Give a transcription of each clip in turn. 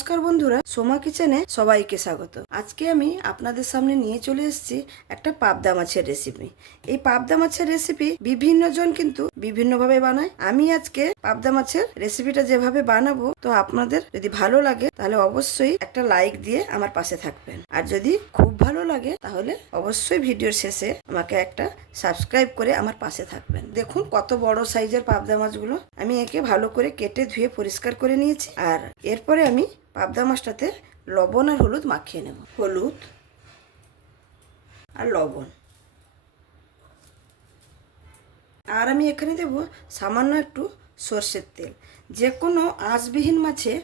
নমস্কার বন্ধুরা, সোমা কিচেনে সবাইকে স্বাগত। আজকে আমি আপনাদের সামনে নিয়ে চলে এসেছি একটা পাবদা মাছের রেসিপি এই পাবদা মাছের রেসিপি বিভিন্ন জন কিন্তু বিভিন্ন ভাবে বানায়। আমি আজকে পাবদা মাছের রেসিপিটা যেভাবে বানাবো, তো আপনাদের যদি ভালো লাগে, তাহলে অবশ্যই একটা লাইক দিয়ে আমার পাশে থাকবেন। আর যদি খুব ভালো লাগে, তাহলে অবশ্যই ভিডিওর শেষে আমাকে একটা সাবস্ক্রাইব করে আমার পাশে থাকবেন। দেখুন কত বড় সাইজের পাবদা মাছগুলো। আমি একে ভালো করে কেটে ধুয়ে পরিষ্কার করে নিয়েছি। আর এরপরে আমি পাবদা মাছটাতে লবণ আর হলুদ মাখিয়ে নেব। হলুদ আর লবণ। আর আমি এখানে দেব সামান্য একটু সর্ষের তেল। যে কোনো আঁশবিহীন মাছে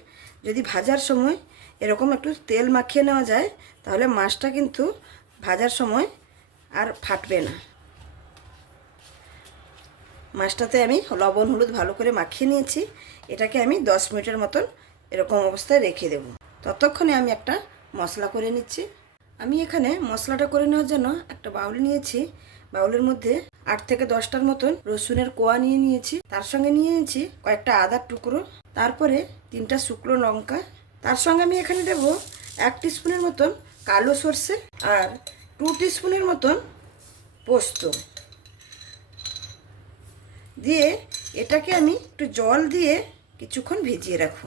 যদি ভাজার সময় এরকম একটু তেল মাখিয়ে নেওয়া যায়, তাহলে মাছটা কিন্তু ভাজার সময় আর ফাটবে না। মাছটাতে আমি লবণ হলুদ ভালো করে মাখিয়ে নিয়েছি। এটাকে আমি দশ মিনিটের মতন এরকম অবস্থায় রেখে দেব। ততক্ষণে আমি একটা মশলা করে নিচ্ছি। আমি এখানে মশলাটা করে নেওয়ার জন্য একটা বাউল নিয়েছি। বাউলের মধ্যে আট থেকে দশটার মতন রসুনের কোয়া নিয়ে নিয়েছি। তার সঙ্গে নিয়ে নিয়েছি কয়েকটা আদার টুকরো। তারপরে তিনটা শুকনো লঙ্কা। তার সঙ্গে আমি এখানে দেব এক স্পুনের মতন কালো সর্ষে আর টু স্পুনের মতন পোস্ত। দিয়ে এটাকে আমি একটু জল দিয়ে কিছুক্ষণ ভিজিয়ে রাখব।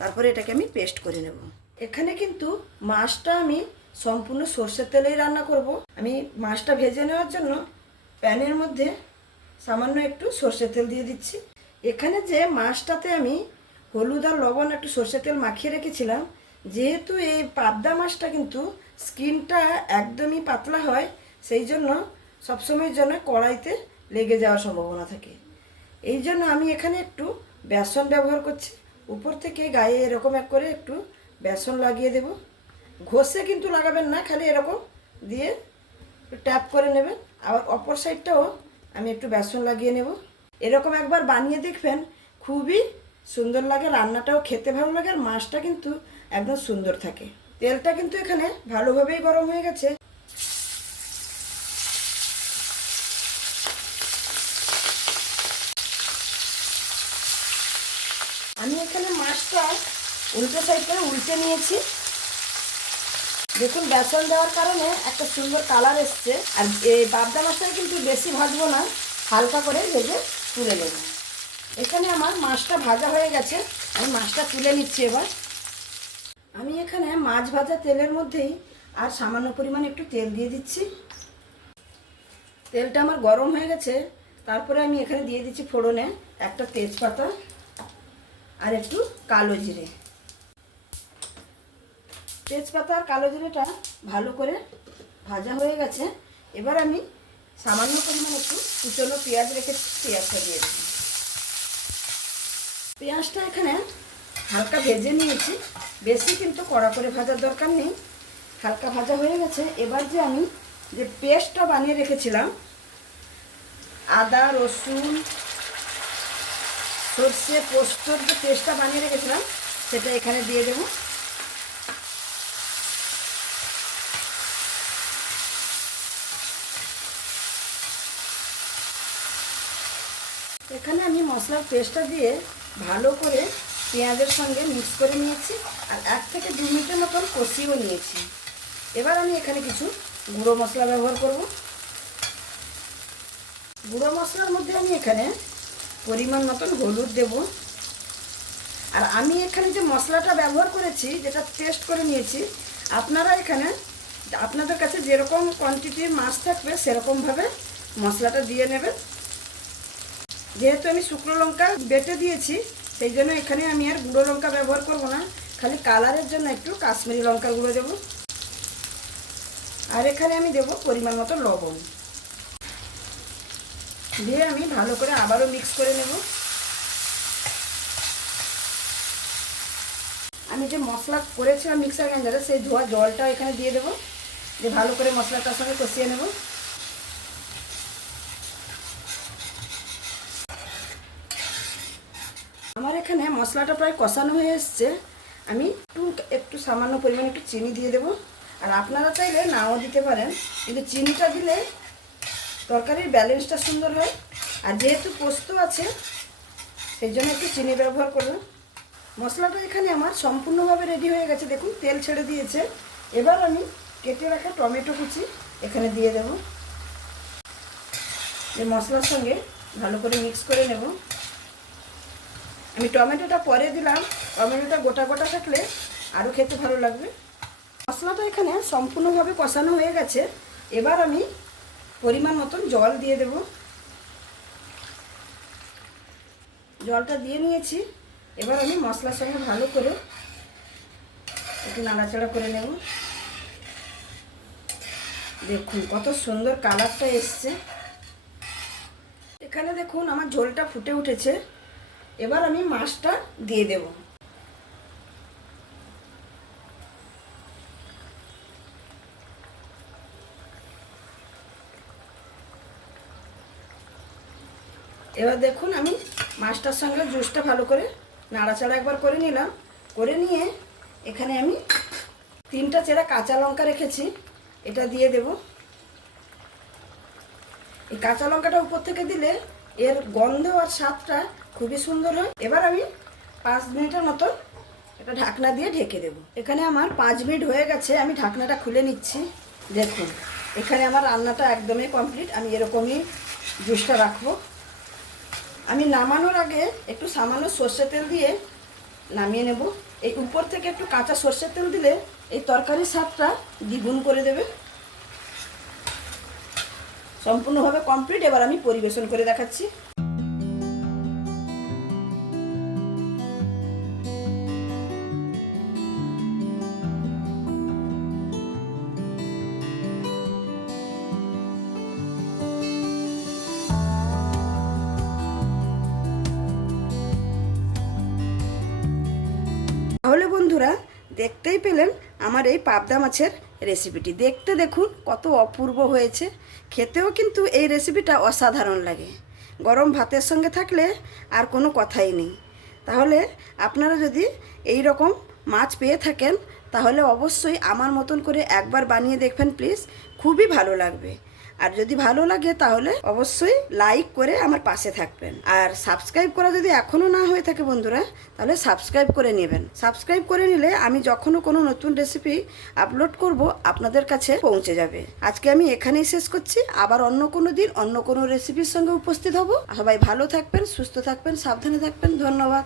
তারপরে এটাকে আমি পেস্ট করে নেব। এখানে কিন্তু মাছটা আমি সম্পূর্ণ সর্ষের তেলেই রান্না করব। আমি মাছটা ভেজে নেওয়ার জন্য প্যানের মধ্যে সামান্য একটু সর্ষের তেল দিয়ে দিচ্ছি। এখানে যে মাছটাতে আমি হলুদ আর লবণ একটু সর্ষের তেল মাখিয়ে রেখেছিলাম, যেহেতু এই পাবদা মাছটা কিন্তু স্কিনটা একদমই পাতলা হয়, সেই জন্য সবসময়ের জন্য কড়াইতে লেগে যাওয়ার সম্ভাবনা থাকে। এই জন্য আমি এখানে একটু বেসন ব্যবহার করছি। উপর থেকে গায়ে এরকম এক করে একটু বেসন লাগিয়ে দেব। ঘষে কিন্তু লাগাবেন না, খালি এরকম দিয়ে ট্যাপ করে নেবেন। আবার অপর সাইডটাও আমি একটু বেসন লাগিয়ে নেব। এরকম একবার বানিয়ে দেখবেন, খুবই সুন্দর লাগে, রান্নাটাও খেতে ভালো লাগে, আর মাছটা কিন্তু একদম সুন্দর থাকে। তেলটা কিন্তু এখানে ভালোভাবেই গরম হয়ে গেছে। আমি এখানে মাছটা উল্টো সাইড করে উল্টে নিয়েছি। দেখুন, বেসন দেওয়ার কারণে একটা সুন্দর কালার এসছে। আর এই পাবদা মাছটা কিন্তু বেশি ভাজবো না, হালকা করে ভেজে তুলে নেব। এখানে আমার মাছটা ভাজা হয়ে গেছে। আমি মাছটা তুলে নিচ্ছি এবার। আমি এখানে মাছ ভাজা তেলের মধ্যেই আর সামান্য পরিমাণে একটু তেল দিয়ে দিচ্ছি। তেলটা আমার গরম হয়ে গেছে। তারপরে আমি এখানে দিয়ে দিচ্ছি ফোড়নে একটা তেজপাতা। আর একটু কালো জিরে। তেজপাতা আর কালো জিরেটা ভালো করে ভাজা হয়ে গেছে। এবার আমি সামান্য পরিমাণ একটু কুচনো পেঁয়াজ রেখে পেঁয়াজটা দিয়ে দেব পেঁয়াজটা এখানে হালকা ভেজে নিয়েছি। বেশি কিন্তু কড়া করে ভাজার দরকার নেই। হালকা ভাজা হয়ে গেছে। এবার যে আমি যে পেস্টটা বানিয়ে রেখেছিলাম, আদা, রসুন সর্ষে পোস্তর যে পেস্টটা বানিয়ে রেখেছিলাম, সেটা এখানে দিয়ে দেবো। এখানে আমি মশলার পেস্টটা দিয়ে ভালো করে পেঁয়াজের সঙ্গে মিক্স করে নিয়েছি, আর এক থেকে দু মিনিটের মতন কষিয়েও নিয়েছি। এবার আমি এখানে কিছু গুঁড়ো মশলা ব্যবহার করব। গুঁড়ো মশলার মধ্যে আমি এখানে পরিমাণ মতন হলুদ দেব। আর আমি এখানে যে মশলাটা ব্যবহার করেছি, যেটা টেস্ট করে নিয়েছি, আপনারা এখানে আপনাদের কাছে যেরকম কোয়ান্টিটির মাছ থাকবে, সেরকমভাবে মশলাটা দিয়ে নেবেন। যেহেতু আমি শুকনো লঙ্কা বেটে দিয়েছি, সেই জন্য এখানে আমি আর গুঁড়ো লঙ্কা ব্যবহার করব না, খালি কালারের জন্য একটু কাশ্মীরি লঙ্কা গুঁড়ো দেবো। আর এখানে আমি দেব পরিমাণ মতো লবণ। দিয়ে আমি ভালো করে আবারও মিক্স করে নেব। আমি যে মশলা করেছিলাম মিক্সার গ্রাইন্ডারে সেই ধোয়া জলটা এখানে দিয়ে দেবো। যে ভালো করে মশলাটার সঙ্গে কষিয়ে নেব। আমার এখানে মশলাটা প্রায় কষানো হয়ে এসছে। আমি একটু একটু সামান্য পরিমাণে একটু চিনি দিয়ে দেবো। আর আপনারা চাইলে নাও দিতে পারেন। কিন্তু চিনিটা দিলে তরকারির ব্যালেন্সটা সুন্দর হয়। আর যেহেতু পোস্ত আছে, সেই জন্য একটু চিনি ব্যবহার করুন। মশলাটা এখানে আমার সম্পূর্ণভাবে রেডি হয়ে গেছে। দেখুন, তেল ছেড়ে দিয়েছে। এবার আমি কেটে রাখা টমেটো কুচি এখানে দিয়ে দেব। এই মশলার সঙ্গে ভালো করে মিক্স করে নেব। আমি টমেটোটা পরে দিলাম। টমেটোটা গোটা গোটা থাকলে আরও খেতে ভালো লাগবে। মশলাটা এখানে সম্পূর্ণভাবে কষানো হয়ে গেছে। এবার আমি পরিমাণ মতন জল দিয়ে দেব। জলটা দিয়ে নিয়েছি। এবার আমি মশলার সঙ্গে ভালো করে একটু নাড়াচাড়া করে নেব। দেখুন কত সুন্দর কালারটা এসছে। এখানে দেখুন আমার ঝোলটা ফুটে উঠেছে। এবার আমি মাছটা দিয়ে দেব। এবার দেখুন আমি মাছটার সঙ্গে জুসটা ভালো করে নাড়াচাড়া একবার করে নিলাম। করে নিয়ে এখানে আমি তিনটা চেরা কাঁচা লঙ্কা রেখেছি, এটা দিয়ে দেব। এই কাঁচা লঙ্কাটা উপর থেকে দিলে এর গন্ধ আর স্বাদটা খুবই সুন্দর হয়। এবার আমি পাঁচ মিনিটের মতো একটা ঢাকনা দিয়ে ঢেকে দেব। এখানে আমার পাঁচ মিনিট হয়ে গেছে, আমি ঢাকনাটা খুলে নিচ্ছি। দেখুন, এখানে আমার রান্নাটা একদমই কমপ্লিট, আমি এরকমই জুসটা রাখব। আমি নামানোর আগে একটু সামান্য সর্ষে তেল দিয়ে নামিয়ে নেব। এই উপর থেকে একটু কাঁচা সর্ষে তেল দিলে এই তরকারির স্বাদটা দ্বিগুণ করে দেবে। সম্পূর্ণভাবে কমপ্লিট এবার আমি পরিবেশন করে দেখাচ্ছি। তাহলে বন্ধুরা দেখতেই পেলেন আমার এই পাবদা মাছের রেসিপিটি। দেখতে দেখুন কত অপূর্ব হয়েছে। খেতেও কিন্তু এই রেসিপিটা অসাধারণ লাগে। গরম ভাতের সঙ্গে থাকলে আর কোনো কথাই নেই। তাহলে আপনারা যদি এই রকম মাছ পেয়ে থাকেন, তাহলে অবশ্যই আমার মতন করে একবার বানিয়ে দেখবেন, প্লিজ। খুবই ভালো লাগবে। আর যদি ভালো লাগে তাহলে অবশ্যই লাইক করে আমার পাশে থাকবেন। আর সাবস্ক্রাইব করা যদি এখনও না হয়ে থাকে বন্ধুরা, তাহলে সাবস্ক্রাইব করে নেবেন। সাবস্ক্রাইব করে নিলে আমি যখনও কোনো নতুন রেসিপি আপলোড করব, আপনাদের কাছে পৌঁছে যাবে। আজকে আমি এখানেই শেষ করছি। আবার অন্য কোনো দিন অন্য কোনো রেসিপির সঙ্গে উপস্থিত হব। সবাই ভালো থাকবেন, সুস্থ থাকবেন, সাবধানে থাকবেন। ধন্যবাদ।